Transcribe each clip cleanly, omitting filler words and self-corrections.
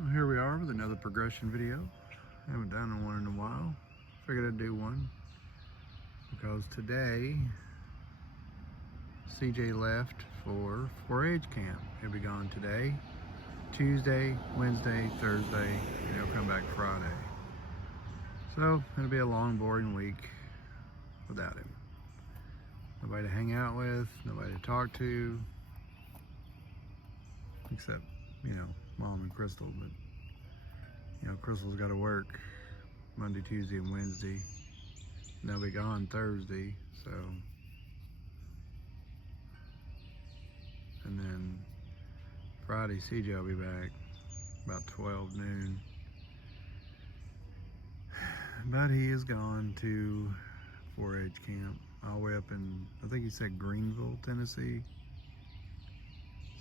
Well, here we are with another progression video. I haven't done one in a while. Figured I'd do one because today CJ left for 4-H camp. He'll be gone today, Tuesday, Wednesday, Thursday, and he'll come back Friday. So it'll be a long, boring week without him. Nobody to hang out with, nobody to talk to, except, Mom and Crystal. But Crystal's got to work Monday, Tuesday, and Wednesday. And they'll be gone Thursday, so. And then Friday, CJ will be back about 12 noon. But he is gone to 4-H camp, all the way up in, I think he said Greenville, Tennessee.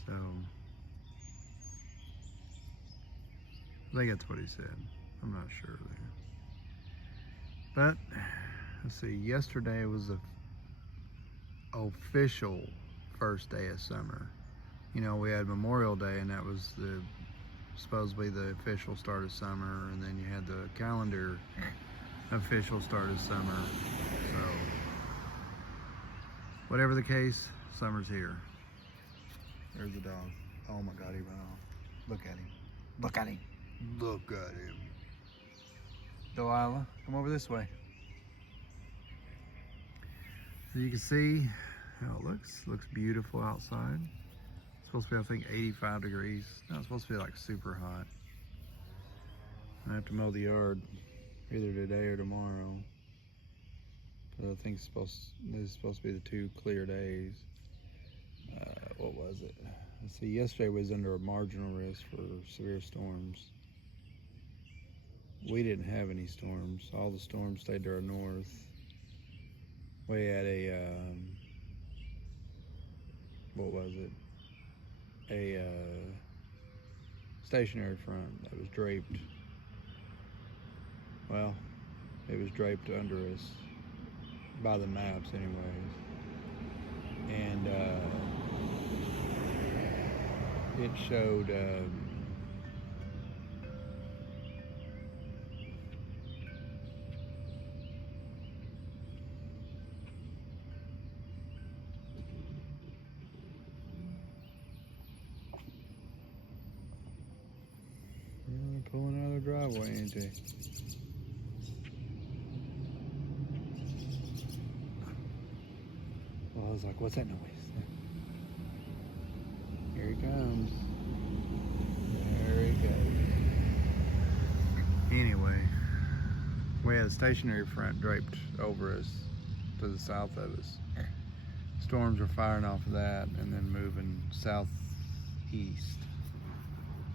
So, I think that's what he said. I'm not sure there. But, let's see, yesterday was the official first day of summer. We had Memorial Day, and that was supposedly the official start of summer, and then you had the calendar official start of summer. So, whatever the case, summer's here. There's the dog. Oh my God, he ran off. Look at him. Look at him. Look at him. Delilah, come over this way. So you can see how it looks. Looks beautiful outside. It's supposed to be, I think, 85 degrees. No, it's supposed to be like super hot. I have to mow the yard either today or tomorrow. But I think this is supposed to be the 2 clear days. What was it? Let's see, yesterday was under a marginal risk for severe storms. We didn't have any storms. All the storms stayed to our north. We had a, what was it? A stationary front that was draped. Well, it was draped under us by the maps anyways. And it showed pulling out of the driveway, ain't they? Well, I was like, what's that noise? Here he comes. There he goes. Anyway, we had a stationary front draped over us to the south of us. Storms were firing off of that and then moving southeast.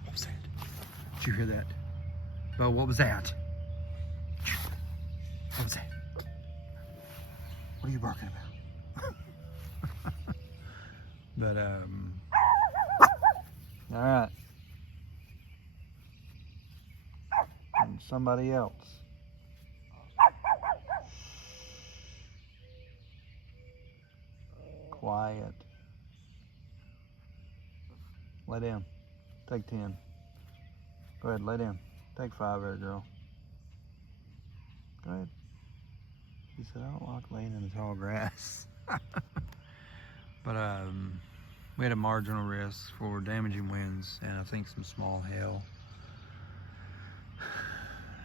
What was that? Did you hear that? Bo, what was that? What was that? What are you barking about? But, all right. And somebody else. Quiet. Lay down. Take 10. Go ahead, lay down. Take 5 there, girl. Go ahead. She said, I don't like laying in the tall grass. But we had a marginal risk for damaging winds and I think some small hail.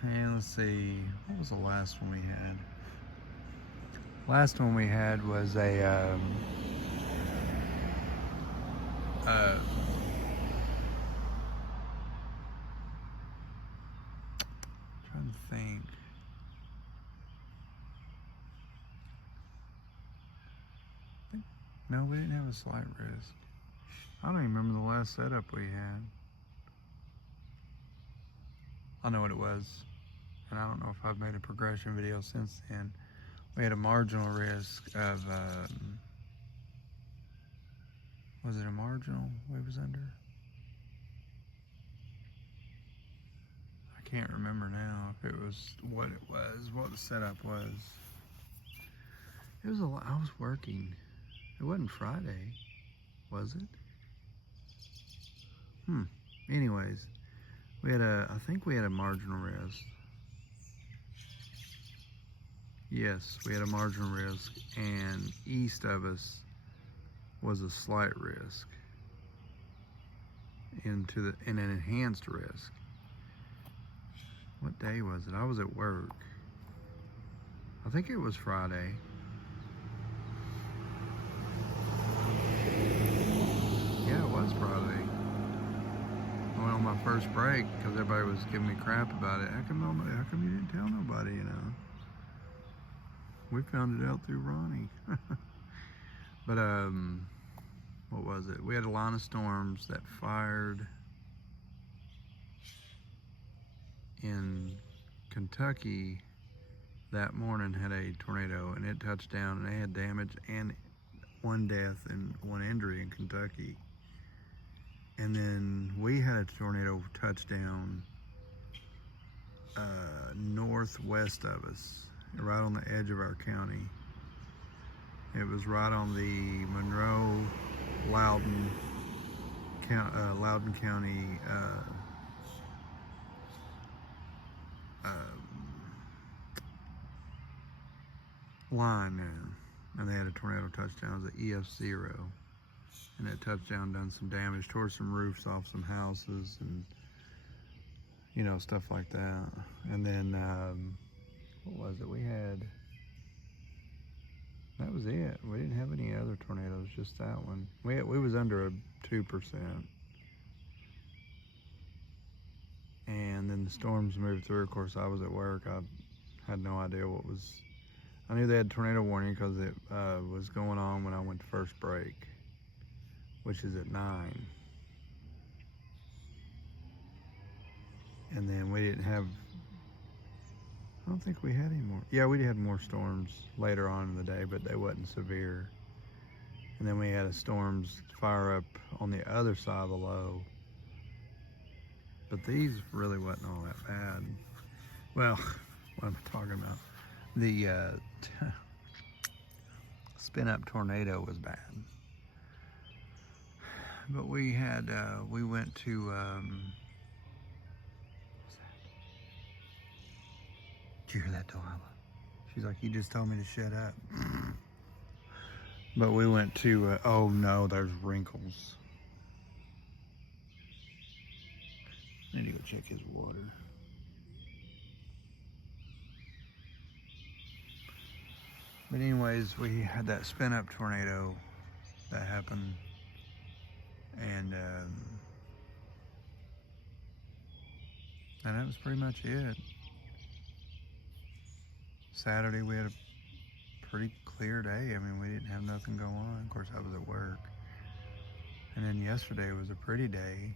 And let's see, what was the last one we had? Last one we had was a trying to think. No, we didn't have a slight risk. I don't even remember the last setup we had. I know what it was, and I don't know if I've made a progression video since then. We had a marginal risk of, was it a marginal we was under? I can't remember now if it was, what the setup was. It was I was working. It wasn't Friday, was it? Anyways, I think we had a marginal risk. Yes, we had a marginal risk, and east of us was a slight risk and an enhanced risk. What day was it? I was at work. I think it was Friday. Yeah, it was Friday. I went on my first break because everybody was giving me crap about it. How come you didn't tell nobody, you know? We found it out through Ronnie. But, what was it? We had a line of storms that fired in Kentucky that morning, had a tornado, and it touched down, and they had damage and one death and one injury in Kentucky. And then we had a tornado touchdown northwest of us, right on the edge of our county. It was right on the Monroe Loudoun County line there, and they had a tornado touchdown. It was an EF0, and that touchdown done some damage, tore some roofs off some houses, and you know, stuff like that. And then what was it? That was it. We didn't have any other tornadoes, just that one. We was under a 2%. And then the storms moved through. Of course, I was at work. I had no idea what was. I knew they had tornado warning because it was going on when I went to first break, which is at 9. And then we didn't have. I don't think we had any more. Yeah, we had more storms later on in the day, but they wasn't severe. And then we had a storms fire up on the other side of the low. But these really wasn't all that bad. Well, what am I talking about? The spin-up tornado was bad. But we went to, did you hear that, Delilah? She's like, you just told me to shut up. But we went to, oh no, there's wrinkles. I need to go check his water. But anyways, we had that spin-up tornado that happened, and that was pretty much it. Saturday we had a pretty clear day. I mean, we didn't have nothing go on. Of course, I was at work. And then yesterday was a pretty day.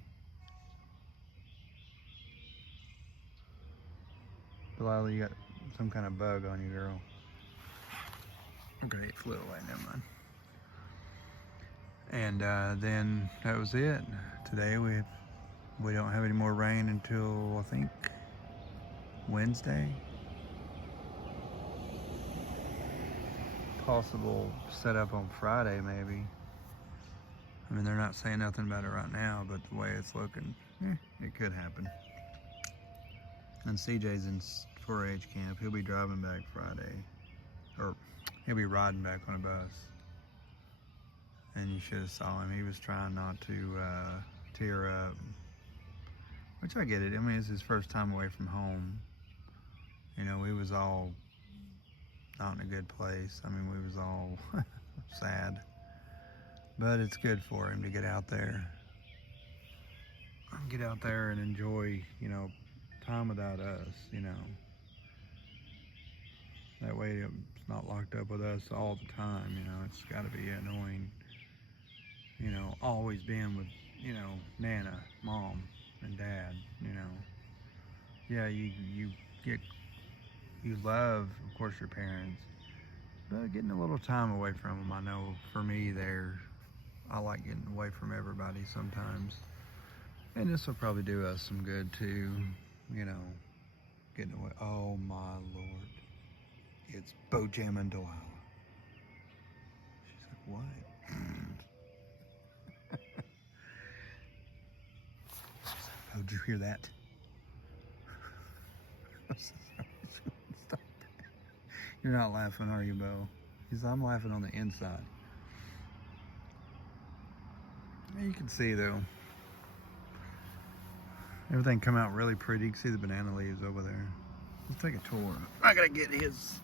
Delilah, you got some kind of bug on you, girl. Okay, it flew away, never mind. And then that was it. Today we don't have any more rain until, I think, Wednesday. Possible setup on Friday, maybe. I mean, they're not saying nothing about it right now, but the way it's looking, it could happen. And CJ's in 4-H camp. He'll be driving back Friday. Or he'll be riding back on a bus. And you should have saw him. He was trying not to tear up. Which I get it. I mean, it's his first time away from home. You know, we was all not in a good place. I mean, we was all sad. But it's good for him to get out there. Get out there and enjoy, you know, time without us, you know. That way it's not locked up with us all the time, you know. It's got to be annoying, you know, always being with, you know, Nana, Mom, and Dad, you know. Yeah, you love, of course, your parents, but getting a little time away from them, I know for me I like getting away from everybody sometimes. And this will probably do us some good too, you know, getting away. Oh my Lord. It's Bojam and Delilah. She's like, what? She's like, oh, did you hear that? Stop. You're not laughing, are you, Bo? I'm laughing on the inside. You can see, though, everything come out really pretty. You can see the banana leaves over there. Let's take a tour. I gotta get his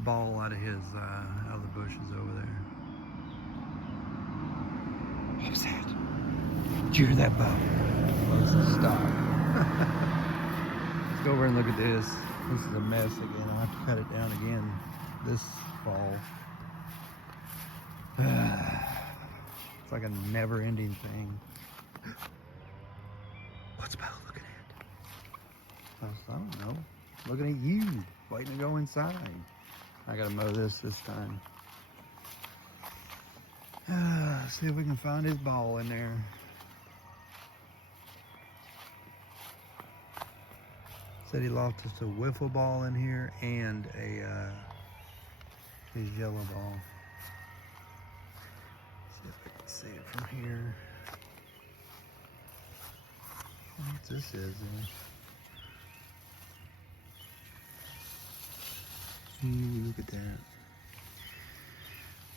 ball out of the bushes over there. What was that? Did you hear that, Bo? Let's stop. Let's go over and look at this. This is a mess again. I'll have to cut it down again this fall. It's like a never-ending thing. What's Bo looking at? I don't know. Looking at you, waiting to go inside. I gotta mow this time. See if we can find his ball in there. Said he lost us a wiffle ball in here and his yellow ball. See if I can see it from here. What this is then. Look at that.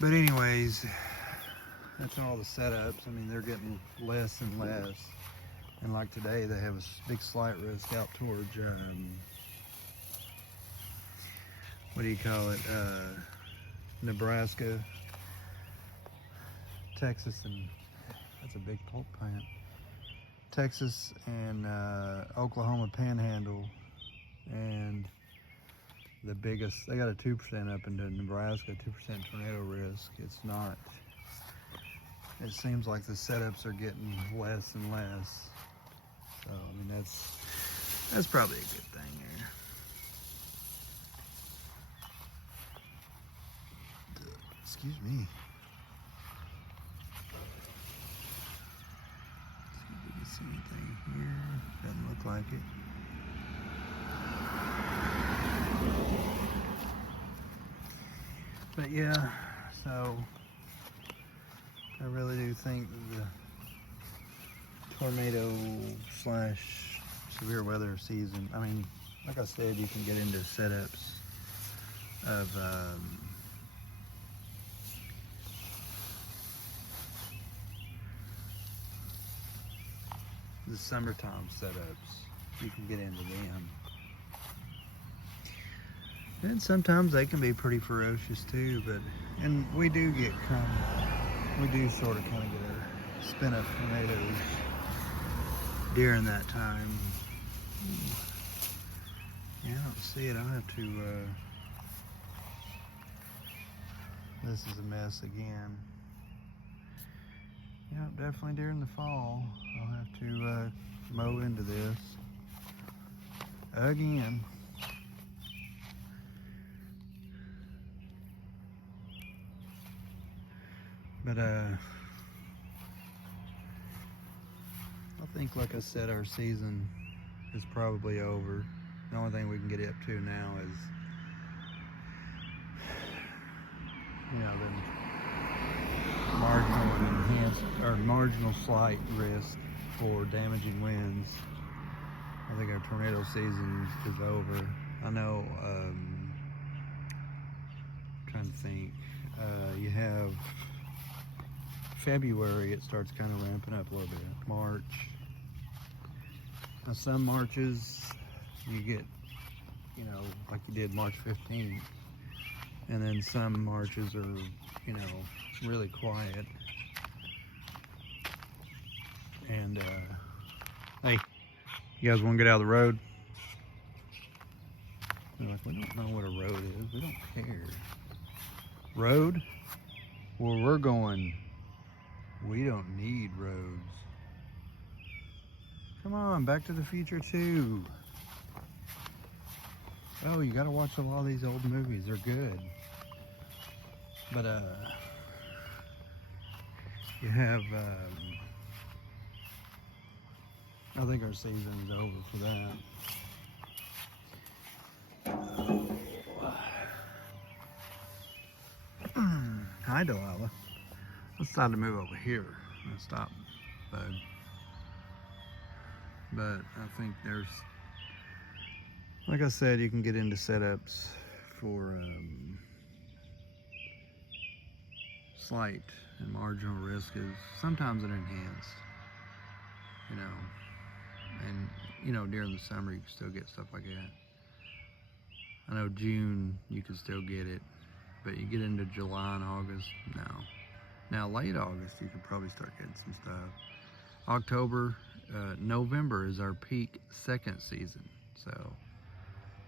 But anyways, that's all the setups. I mean, they're getting less and less. And like today, they have a big slight risk out towards, what do you call it? Nebraska, Texas, and that's a big pulp plant. Texas and Oklahoma Panhandle, and the biggest, they got a 2% up into Nebraska, 2% tornado risk. It's not, it seems like the setups are getting less and less. So, I mean, that's probably a good thing there. Excuse me. See if we can see anything here. Doesn't look like it. But yeah, so I really do think that the tornado / severe weather season, I mean, like I said, you can get into setups of the summertime setups. You can get into them. And sometimes they can be pretty ferocious too, and we do get sort of get a spin of tornadoes during that time. Yeah, I don't see it. I'll have to, this is a mess again. Yeah, definitely during the fall, I'll have to mow into this again. But I think, like I said, our season is probably over. The only thing we can get up to now is, the marginal slight risk for damaging winds. I think our tornado season is over. I know, trying to think, you have February, it starts kind of ramping up a little bit. March. Now some Marches you get, like you did March 15th. And then some Marches are, really quiet. And, hey, you guys want to get out of the road? They're like, we don't know what a road is. We don't care. Road? Where we're going, we don't need roads. Come on, Back to the Future 2. Oh, you gotta watch a lot of these old movies. They're good. But, you have, I think our season's over for that. Hi, Delilah. Let's decide to move over here. Let's stop, bud. But I think there's Like I said, you can get into setups for slight and marginal risk is sometimes an enhanced, you know, and you know, during the summer you can still get stuff like that. I know June you can still get it, but you get into July and August, no. Now late August you could probably start getting some stuff. October, November is our peak second season, so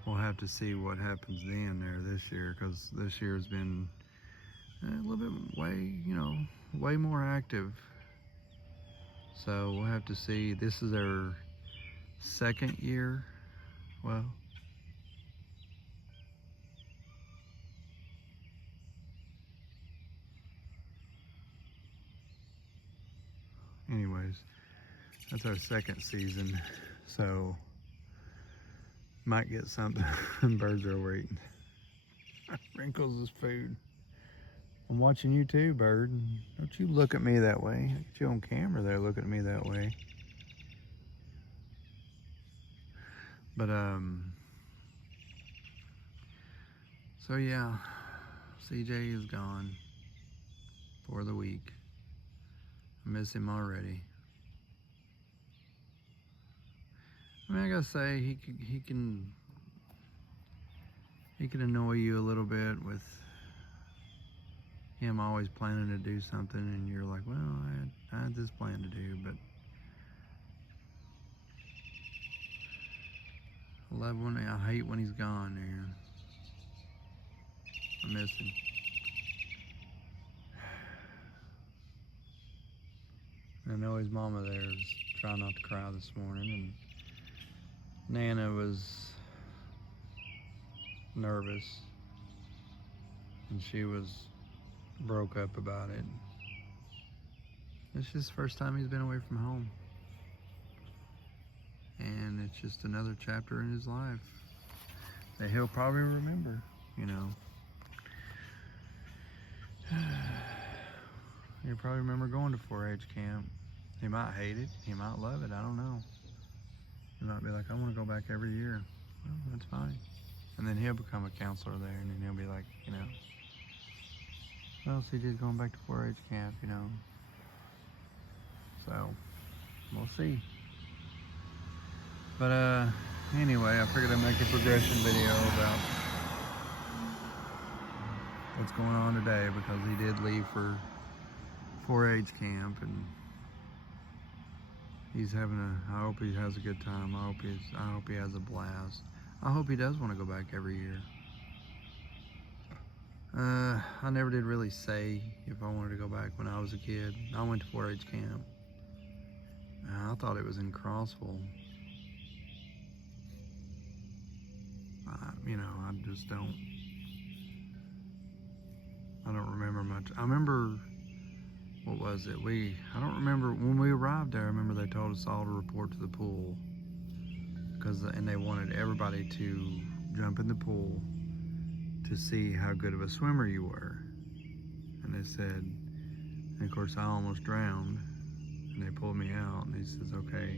we'll have to see what happens then there this year, because this year has been a little bit way more active. So we'll have to see. This is our second year. Well, anyways, that's our second season. So might get something. Birds are overeating. Wrinkles is food. I'm watching you too, bird. Don't you look at me that way. Look at you on camera there looking at me that way. But so yeah, CJ is gone for the week. I miss him already. I mean, I gotta say, he can annoy you a little bit with him always planning to do something, and you're like, well, I had this plan to do, but I love when I hate when he's gone there. I miss him. I know his mama there was trying not to cry this morning, and Nana was nervous, and she was broke up about it. It's just the first time he's been away from home, and it's just another chapter in his life that he'll probably remember, you know. He'll probably remember going to 4-H camp. He might hate it, he might love it, I don't know. He might be like, I want to go back every year. Well, that's fine. And then he'll become a counselor there, and then he'll be like, you know, well, CJ's going back to 4-H camp, you know. So, we'll see. But anyway, I figured I'd make a progression video about what's going on today, because he did leave for 4-H camp, and he's having I hope he has a good time. I hope he has a blast. I hope he does want to go back every year. I never did really say if I wanted to go back when I was a kid. I went to 4-H camp. I thought it was in Crossville. You know, I don't remember much. I remember, what was it? I don't remember, when we arrived there, I remember they told us all to report to the pool, and they wanted everybody to jump in the pool to see how good of a swimmer you were. And they said, and of course I almost drowned, and they pulled me out, and he says, okay,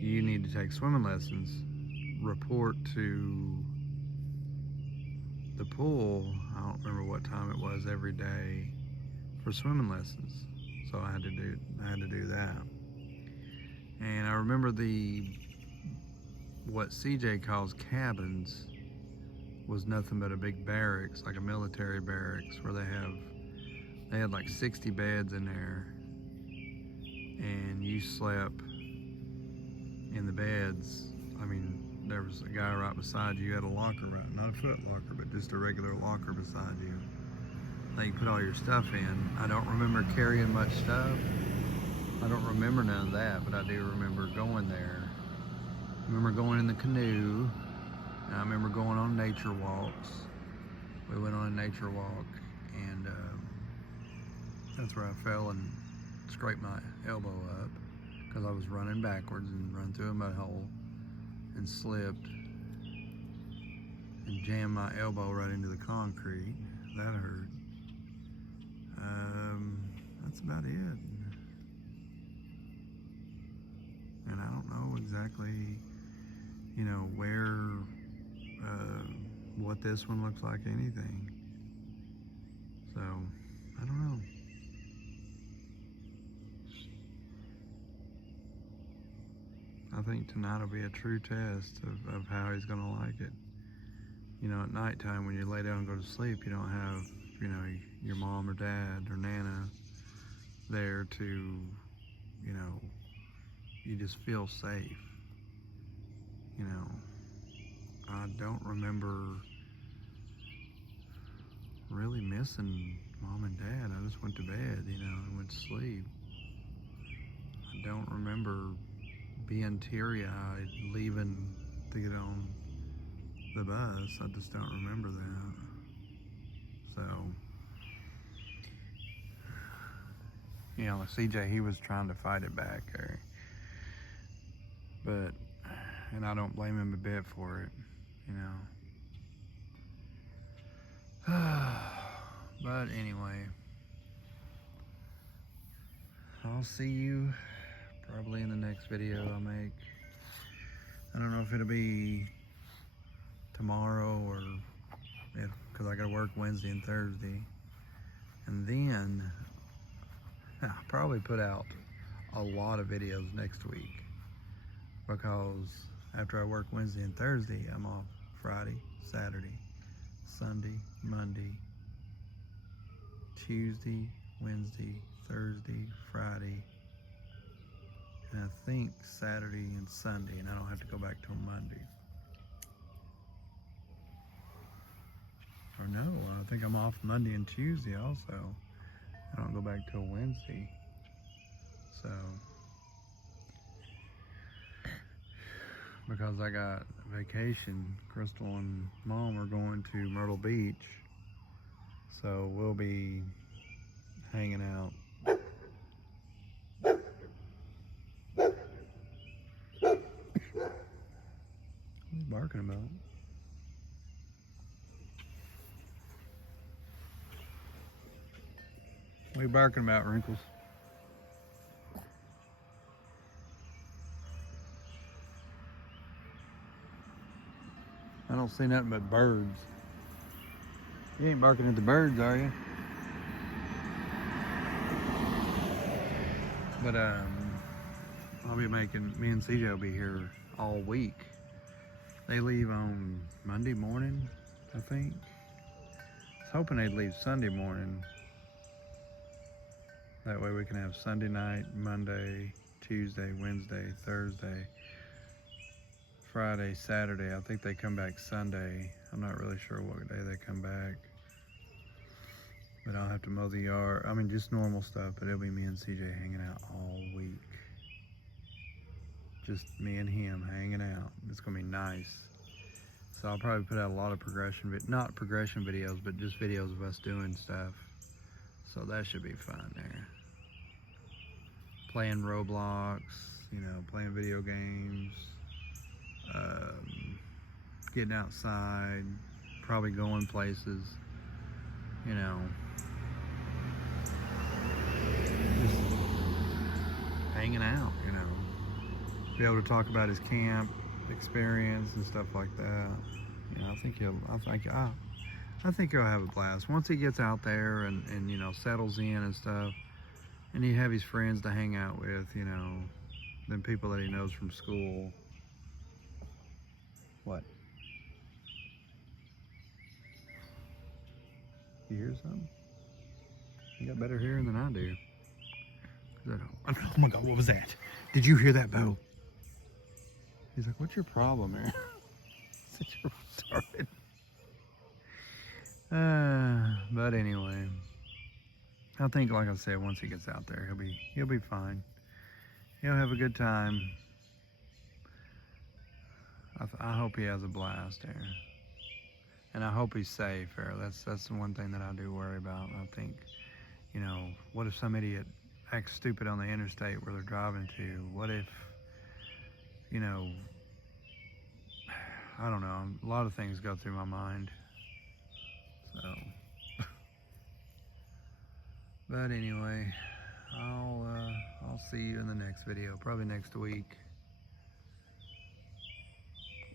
you need to take swimming lessons, report to the pool, I don't remember what time it was, every day for swimming lessons. So I had to do that. And I remember what CJ calls cabins was nothing but a big barracks, like a military barracks, where they had like 60 beds in there, and you slept in the beds. I mean, there was a guy right beside you, had a locker, right? Not a foot locker, but just a regular locker beside you. Now you put all your stuff in. I don't remember carrying much stuff. I don't remember none of that, but I do remember going there. I remember going in the canoe. And I remember going on nature walks. We went on a nature walk, and that's where I fell and scraped my elbow up, because I was running backwards and run through a mud hole and slipped and jammed my elbow right into the concrete. That hurt. That's about it. And I don't know exactly, you know, where what this one looks like, anything. So, I don't know. I think tonight will be a true test of how he's gonna like it. You know, at nighttime when you lay down and go to sleep, you don't have, you know, your mom or dad or Nana there to, you know, you just feel safe. You know, I don't remember really missing mom and dad. I just went to bed, you know, and went to sleep. I don't remember being teary-eyed leaving to get on the bus. I just don't remember that. So, you know, CJ, he was trying to fight it back there. But, and I don't blame him a bit for it, you know. But anyway, I'll see you probably in the next video I make. I don't know if it'll be tomorrow or if, because I gotta work Wednesday and Thursday. And then I'll probably put out a lot of videos next week, because after I work Wednesday and Thursday, I'm off Friday, Saturday, Sunday, Monday, Tuesday, Wednesday, Thursday, Friday, and I think Saturday and Sunday, and I don't have to go back till Monday. Or no, I think I'm off Monday and Tuesday also. I don't go back till Wednesday. So, because I got vacation, Crystal and Mom are going to Myrtle Beach. So we'll be hanging out. What are you barking about? What are you barking about, Wrinkles? I don't see nothing but birds. You ain't barking at the birds, are you? But I'll be making, me and CJ will be here all week. They leave on Monday morning, I think. I was hoping they'd leave Sunday morning. That way we can have Sunday night, Monday, Tuesday, Wednesday, Thursday, Friday, Saturday. I think they come back Sunday. I'm not really sure what day they come back. But I'll have to mow the yard. I mean, just normal stuff, but it'll be me and CJ hanging out all week. Just me and him hanging out. It's gonna be nice. So I'll probably put out a lot of not progression videos, but just videos of us doing stuff. So that should be fun there. Playing Roblox, you know, playing video games, getting outside, probably going places, you know. Just hanging out, you know. Be able to talk about his camp experience and stuff like that. You know, I think he'll have a blast once he gets out there and you know, settles in and stuff, and he have his friends to hang out with, you know, then people that he knows from school. What? You hear something? You got better hearing than I do. Oh my God, what was that? Did you hear that, Bo? He's like, what's your problem, man? Sorry. But anyway, I think, like I said, once he gets out there, he'll be fine. He'll have a good time. I hope he has a blast there, and I hope he's safe there. That's the one thing that I do worry about. I think, you know, what if some idiot acts stupid on the interstate where they're driving to? What if, you know, I don't know. A lot of things go through my mind. So, but anyway, I'll see you in the next video, probably next week.